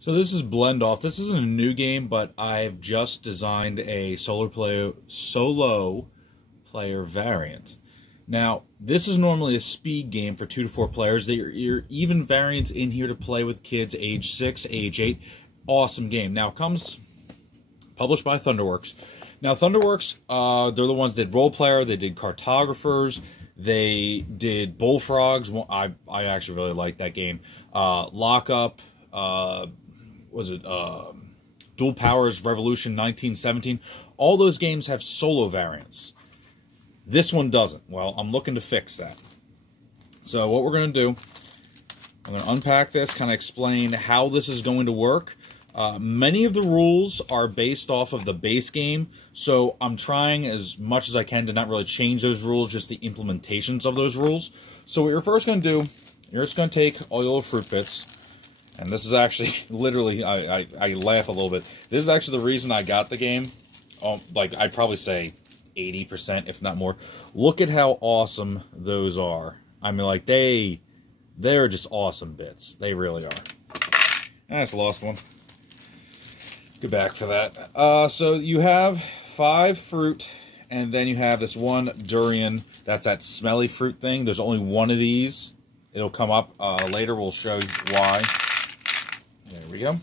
So this is Blend Off. This isn't a new game, but I've just designed a solo player variant. Now, this is normally a speed game for 2 to 4 players. There are even variants in here to play with kids age 6, age 8. Awesome game. Now, it comes published by Thunderworks. Now, Thunderworks, they're the ones that did Role Player, they did Cartographers, they did Bullfrogs. Well, I actually really like that game. Lockup, Dual Powers Revolution 1917. All those games have solo variants. This one doesn't. Well, I'm looking to fix that. So what we're going to do, I'm going to unpack this, kind of explain how this is going to work. Many of the rules are based off of the base game, so I'm trying as much as I can to not really change those rules, just the implementations of those rules. So what you're first going to do, you're just going to take all your little fruit bits, and this is actually, literally, I laugh a little bit. This is actually the reason I got the game. Like, I'd probably say 80%, if not more. Look at how awesome those are. I mean, like, they're just awesome bits. They really are. That's the lost one. Go back for that. So you have 5 fruit, and then you have this one durian. That's that smelly fruit thing. There's only one of these. It'll come up later. We'll show you why. There we go.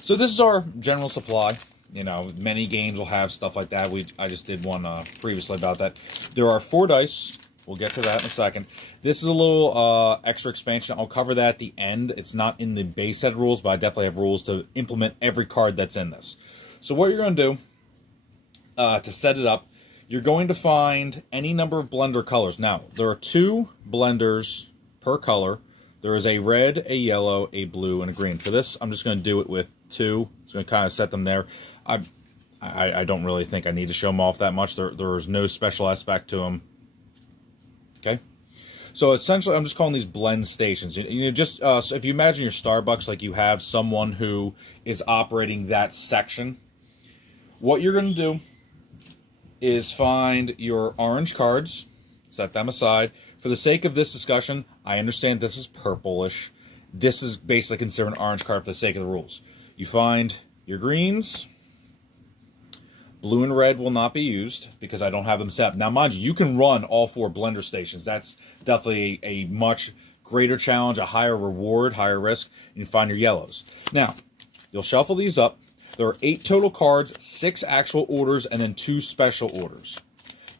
So this is our general supply. You know, many games will have stuff like that. I just did one previously about that. There are 4 dice. We'll get to that in a second. This is a little extra expansion. I'll cover that at the end. It's not in the base set rules, but I definitely have rules to implement every card that's in this. So what you're going to do to set it up, you're going to find any number of blender colors. Now, there are 2 blenders per color. There is a red, a yellow, a blue, and a green. For this, I'm just going to do it with 2. It's going to kind of set them there. I don't really think I need to show them off that much. There is no special aspect to them. Okay? So essentially, I'm just calling these blend stations. You know, just so if you imagine your Starbucks, like you have someone who is operating that section, what you're going to do is find your orange cards, set them aside. For the sake of this discussion, I understand this is purplish. This is basically considered an orange card for the sake of the rules. You find your greens. Blue and red will not be used because I don't have them set up. Now, mind you, you can run all 4 blender stations. That's definitely a much greater challenge, a higher reward, higher risk. And you find your yellows. Now, you'll shuffle these up. There are 8 total cards, 6 actual orders, and then 2 special orders.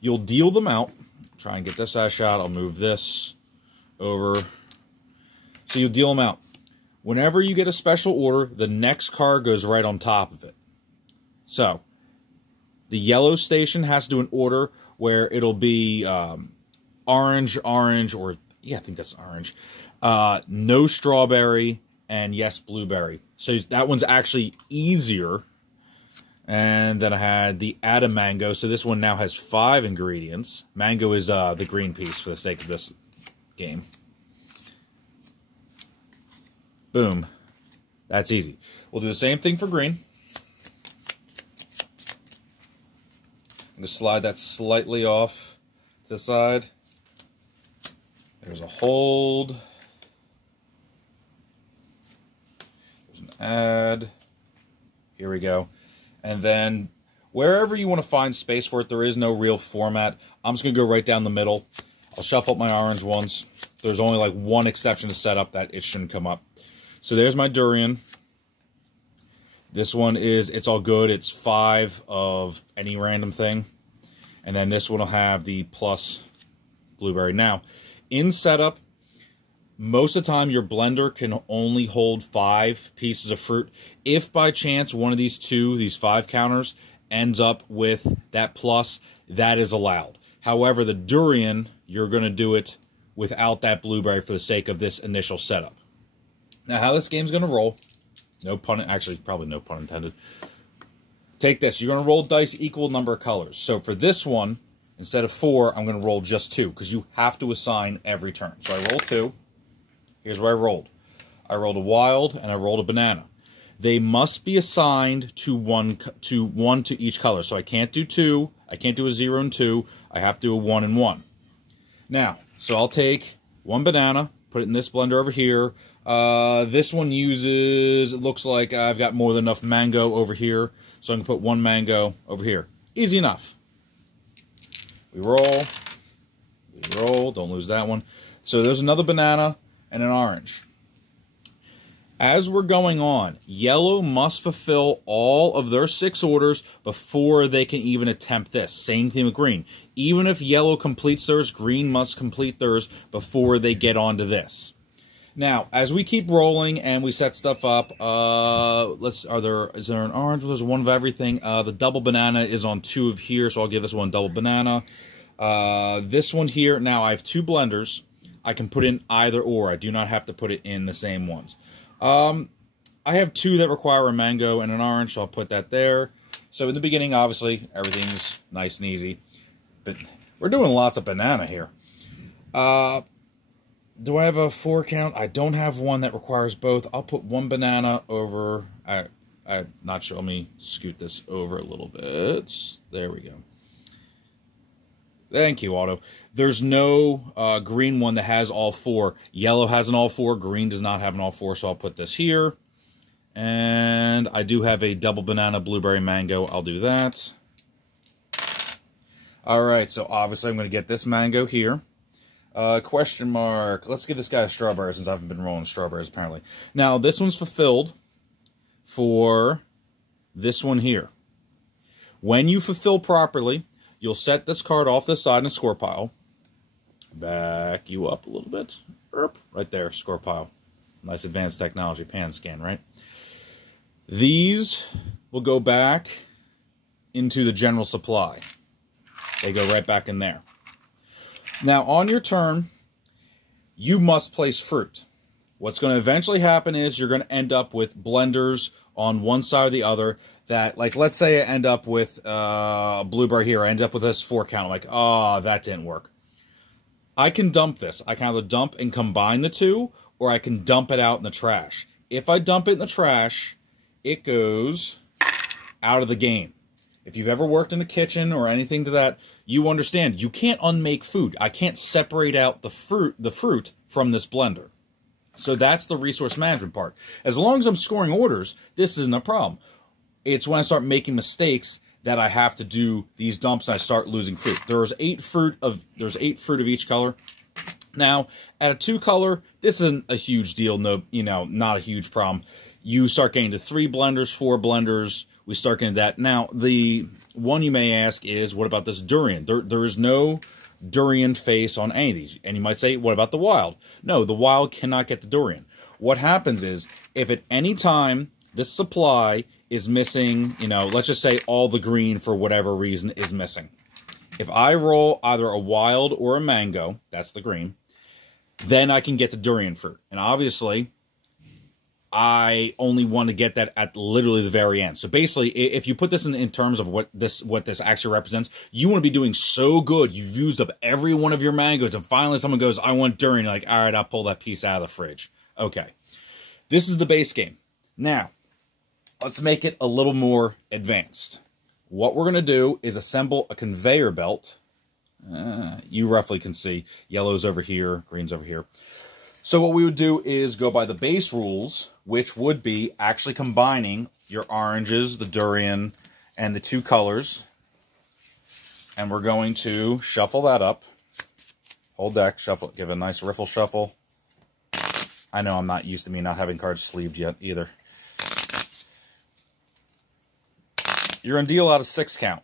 You'll deal them out. Try and get this out of shot. I'll move this over. So you'll deal them out. Whenever you get a special order, the next card goes right on top of it. So, the yellow station has to do an order where it'll be orange, or, yeah, I think that's orange. No strawberry, and yes, blueberry. So that one's actually easier. And then I had the add a mango. So this one now has 5 ingredients. Mango is the green piece for the sake of this game. Boom. That's easy. We'll do the same thing for green. I'm going to slide that slightly off to the side. There's a hold. There's an add. Here we go. And then wherever you want to find space for it, there is no real format. I'm just going to go right down the middle. I'll shuffle up my orange ones. There's only like one exception to set up that it shouldn't come up. So there's my durian. This one is, it's all good. It's 5 of any random thing. And then this one will have the plus blueberry. Now, in setup, most of the time your blender can only hold 5 pieces of fruit. If by chance one of these 5 counters ends up with that plus, that is allowed. However, the durian, you're going to do it without that blueberry for the sake of this initial setup. Now, how this game's going to roll, actually, probably no pun intended. Take this. You're going to roll dice equal number of colors. So for this one, instead of 4, I'm going to roll just 2 because you have to assign every turn. So I roll 2. Here's what I rolled. I rolled a wild and I rolled a banana. They must be assigned to one to each color. So I can't do 2. I can't do a 0 and 2. I have to do a 1 and 1. Now, so I'll take one banana, put it in this blender over here. This one uses, it looks like I've got more than enough mango over here, so I can put one mango over here. Easy enough. We roll, don't lose that one. So there's another banana and an orange. As we're going on, yellow must fulfill all of their 6 orders before they can even attempt this. Same thing with green. Even if yellow completes theirs, green must complete theirs before they get onto this. Now, as we keep rolling and we set stuff up, is there an orange? There's one of everything. The double banana is on 2 of here, so I'll give this one double banana. This one here, now I have 2 blenders. I can put in either or. I do not have to put it in the same ones. I have 2 that require a mango and an orange, so I'll put that there. So in the beginning, obviously, everything's nice and easy. But we're doing lots of banana here. Do I have a 4 count? I don't have one that requires both. I'll put 1 banana over. I'm not sure. Let me scoot this over a little bit. There we go. Thank you, Auto. There's no green one that has all 4. Yellow has an all 4. Green does not have an all 4, so I'll put this here. And I do have a double banana, blueberry, mango. I'll do that. All right, so obviously I'm going to get this mango here. Question mark. Let's give this guy a strawberry since I haven't been rolling strawberries, apparently. Now, this one's fulfilled for this one here. When you fulfill properly, you'll set this card off the side in a score pile. Back you up a little bit. Right there, score pile. Nice advanced technology, pan scan, right? These will go back into the general supply. They go right back in there. Now, on your turn, you must place fruit. What's going to eventually happen is you're going to end up with blenders on one side or the other that, like, let's say I end up with a blueberry here. I end up with this 4 count. I'm like, oh, that didn't work. I can dump this. I can either dump and combine the 2, or I can dump it out in the trash. If I dump it in the trash, it goes out of the game. If you've ever worked in a kitchen or anything to that, you understand you can't unmake food. I can't separate out the fruit from this blender. So that's the resource management part. As long as I'm scoring orders, this isn't a problem. It's when I start making mistakes that I have to do these dumps and I start losing fruit. There's 8 fruit of each color. Now, at a 2 color, this isn't a huge deal. No, not a huge problem. You start getting to 3 blenders, 4 blenders. We start getting that. Now, the one you may ask is, what about this durian? There is no durian face on any of these. And you might say, what about the wild? No, the wild cannot get the durian. What happens is, if at any time this supply is missing, let's just say all the green for whatever reason is missing. If I roll either a wild or a mango, that's the green, then I can get the durian fruit. And obviously, I only want to get that at literally the very end. So basically, if you put this in terms of what this actually represents, you want to be doing so good. You've used up every one of your mangoes, and finally someone goes, I want durian. You're like, all right, I'll pull that piece out of the fridge. Okay. This is the base game. Now, let's make it a little more advanced. What we're going to do is assemble a conveyor belt. You roughly can see yellow's over here, green's over here. So what we would do is go by the base rules, which would be actually combining your oranges, the durian, and the 2 colors. And we're going to shuffle that up. Whole deck, shuffle it, give it a nice riffle shuffle. I know I'm not used to me not having cards sleeved yet either. You're going to deal out a 6 count.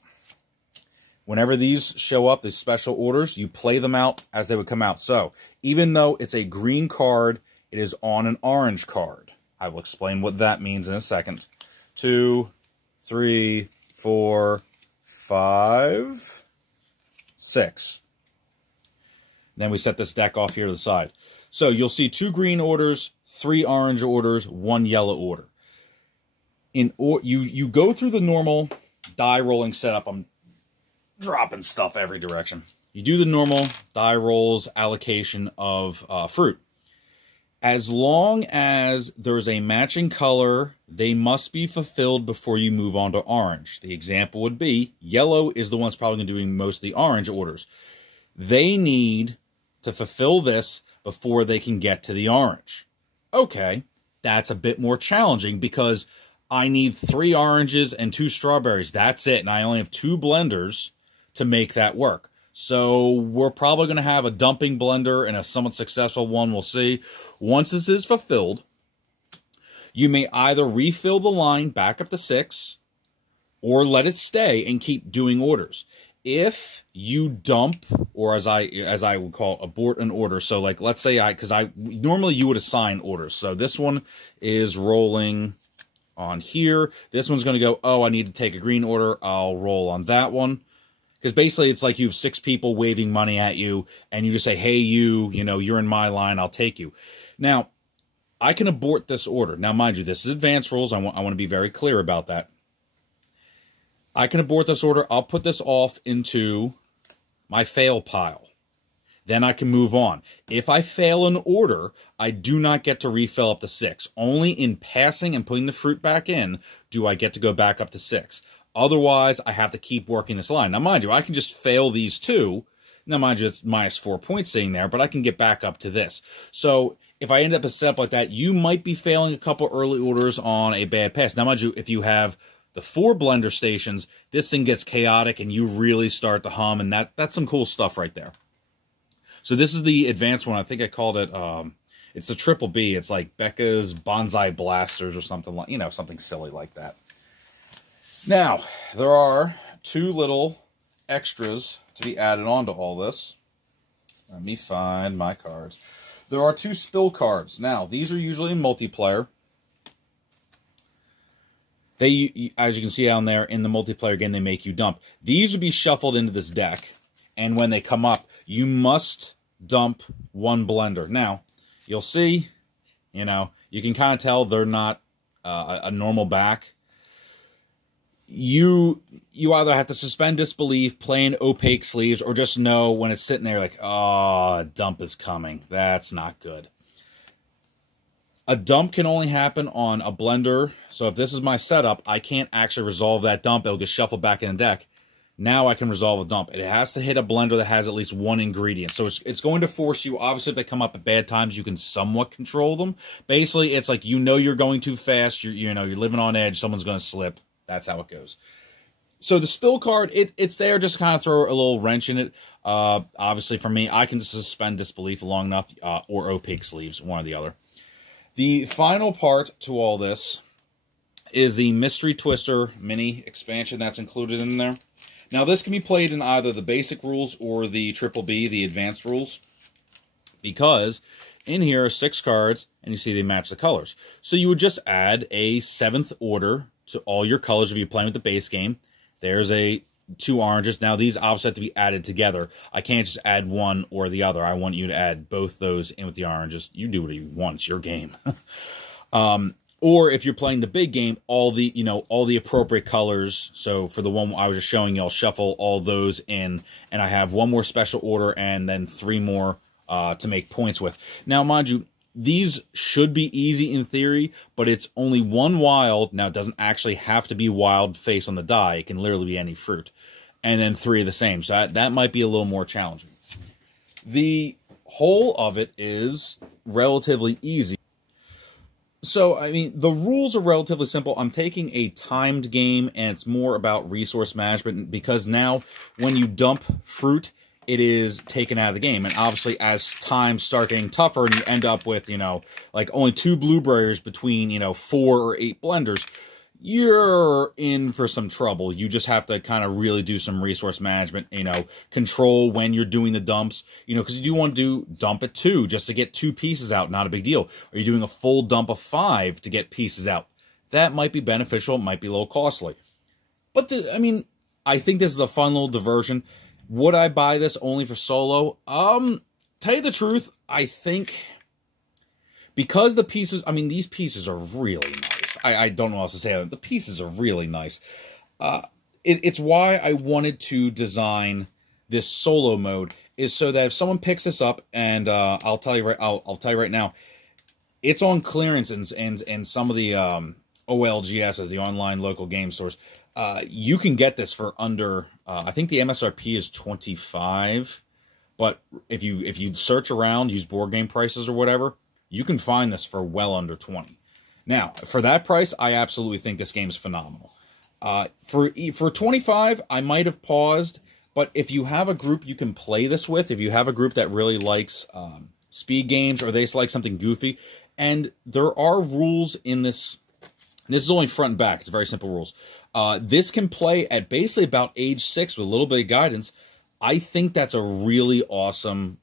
Whenever these show up, these special orders, you play them out as they would come out. So, even though it's a green card, it is on an orange card. I will explain what that means in a second. 2, 3, 4, 5, 6. Then we set this deck off here to the side. So, you'll see 2 green orders, 3 orange orders, 1 yellow order. You go through the normal die rolling setup. I'm dropping stuff every direction. You do the normal die rolls allocation of fruit. As long as there's a matching color, they must be fulfilled before you move on to orange. The example would be yellow is the one's probably doing most of the orange orders. They need to fulfill this before they can get to the orange. Okay, that's a bit more challenging because I need 3 oranges and 2 strawberries. That's it, and I only have 2 blenders to make that work. So we're probably going to have a dumping blender and a somewhat successful one. We'll see. Once this is fulfilled, you may either refill the line back up to 6 or let it stay and keep doing orders. If you dump, or as I would call, abort an order. So like, let's say normally you would assign orders. So this one is rolling on here. This one's going to go, oh, I need to take a green order. I'll roll on that one. Because basically it's like you have 6 people waving money at you, and you just say, hey, you're in my line, I'll take you. Now, I can abort this order. Now, mind you, this is advanced rules. I want to be very clear about that. I can abort this order. I'll put this off into my fail pile. Then I can move on. If I fail an order, I do not get to refill up to 6. Only in passing and putting the fruit back in do I get to go back up to 6. Otherwise, I have to keep working this line. Now, mind you, I can just fail these 2. Now, mind you, it's minus 4 points sitting there, but I can get back up to this. So if I end up a setup like that, you might be failing a couple early orders on a bad pass. Now, mind you, if you have the 4 blender stations, this thing gets chaotic and you really start to hum, and that's some cool stuff right there. So this is the advanced one. I think I called it, it's the Triple B. It's like Becca's Bonsai Blasters or something like, something silly like that. Now, there are 2 little extras to be added on to all this. Let me find my cards. There are 2 spill cards. Now, these are usually in multiplayer. They, as you can see down there, in the multiplayer game, they make you dump. These would be shuffled into this deck, and when they come up, you must dump 1 blender. Now, you'll see, you can kind of tell they're not a normal back. You either have to suspend disbelief, play in opaque sleeves, or just know when it's sitting there like, oh, a dump is coming. That's not good. A dump can only happen on a blender. So if this is my setup, I can't actually resolve that dump. It'll get shuffled back in the deck. Now I can resolve a dump. It has to hit a blender that has at least 1 ingredient. So it's going to force you, obviously, if they come up at bad times, you can somewhat control them. Basically, it's like you're going too fast. You're living on edge. Someone's going to slip. That's how it goes. So the spill card, it's there just to kind of throw a little wrench in it. Obviously, for me, I can just suspend disbelief long enough, or opaque sleeves, one or the other. The final part to all this is the Mystery Twister mini expansion that's included in there. Now, this can be played in either the basic rules or the Triple B, the advanced rules, because in here are 6 cards, and you see they match the colors. So you would just add a 7th order to all your colors if you're playing with the base game. There's 2 oranges. Now, these obviously have to be added together. I can't just add one or the other. I want you to add both those in with the oranges. You do what you want. It's your game. Or if you're playing the big game, all the appropriate colors. So for the one I was just showing you, I'll shuffle all those in, and I have 1 more special order and then 3 more to make points with. Now, mind you, these should be easy in theory, but it's only 1 wild. Now, it doesn't actually have to be wild face on the die. It can literally be any fruit. And then 3 of the same. So that might be a little more challenging. The whole of it is relatively easy. So, I mean, the rules are relatively simple. I'm taking a timed game, and it's more about resource management, because now when you dump fruit, it is taken out of the game. And obviously, as times start getting tougher and you end up with, like only 2 blueberries between, 4 or 8 blenders, you're in for some trouble. You just have to kind of really do some resource management, control when you're doing the dumps, because you do want to dump at 2 just to get 2 pieces out. Not a big deal. Are you doing a full dump of 5 to get pieces out? That might be beneficial. It might be a little costly. But, I think this is a fun little diversion. Would I buy this only for solo? Tell you the truth, I think because the pieces, these pieces are really nice. I don't know what else to say. The pieces are really nice. It's why I wanted to design this solo mode, is so that if someone picks this up, and I'll tell you right now, it's on clearance and some of the OLGSs, the online local game stores. You can get this for under, I think the MSRP is $25, but if you search around, use board game prices or whatever, you can find this for well under 20. Now, for that price, I absolutely think this game is phenomenal. For 25, I might have paused, but if you have a group you can play this with, if you have a group that really likes speed games, or they just like something goofy, and there are rules in this. This is only front and back. It's very simple rules. This can play at basically about age 6 with a little bit of guidance. I think that's a really awesome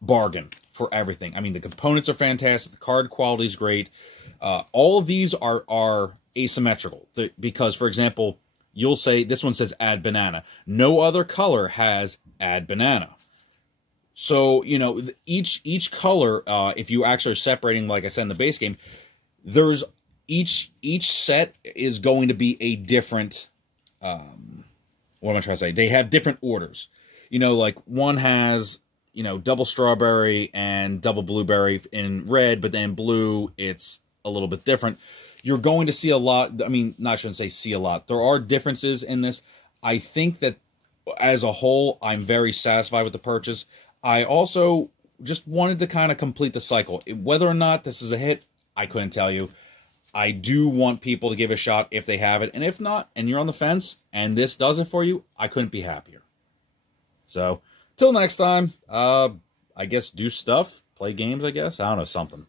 bargain for everything. I mean, the components are fantastic. The card quality is great. All of these are asymmetrical. Because, for example, you'll say, this one says add banana. No other color has add banana. So, you know, each color, if you actually are separating, like I said in the base game, there's each set is going to be a different, what am I trying to say? They have different orders. You know, like one has, you know, double strawberry and double blueberry in red, but then blue, it's a little bit different. You're going to see a lot, I mean, I shouldn't say see a lot. There are differences in this. I think that as a whole, I'm very satisfied with the purchase. I also just wanted to kind of complete the cycle. Whether or not this is a hit, I couldn't tell you. I do want people to give it a shot if they have it. And if not, and you're on the fence, and this does it for you, I couldn't be happier. So, till next time, I guess do stuff, play games, I guess. I don't know, something.